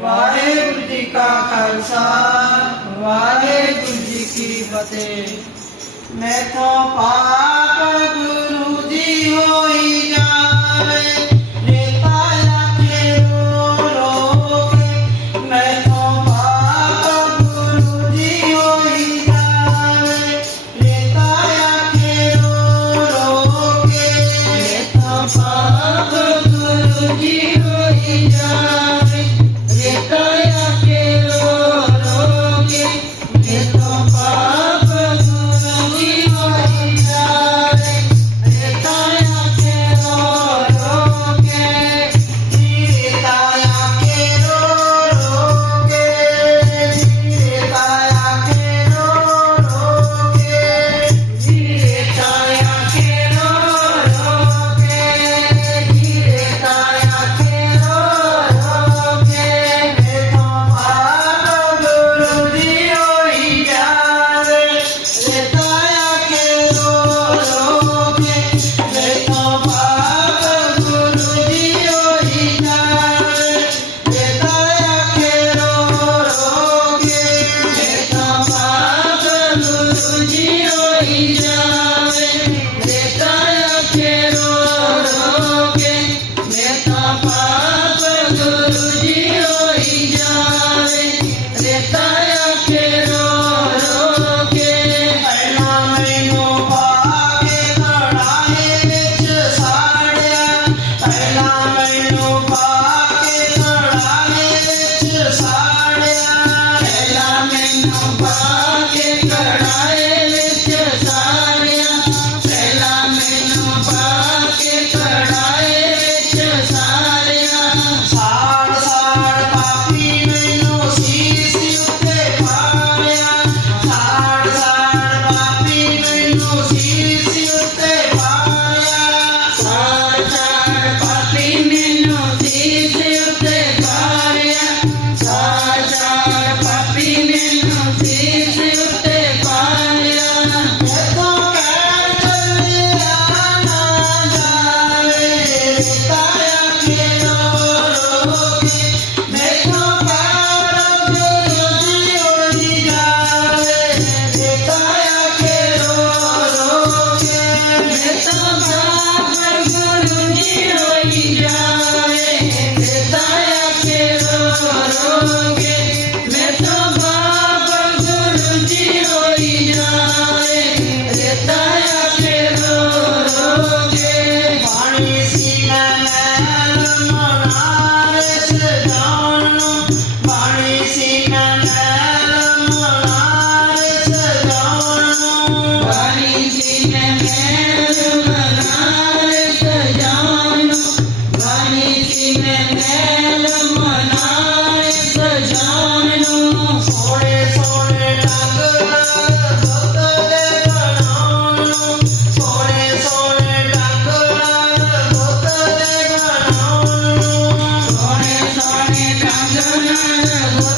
वाहे गुरु जी का खालसा वाहे गुरु जी की फतेह मैं तो पाप गुरु जी हो ही जा ਸਾਰ ਪਾਪੀ ਮੇਰੇ Yeah,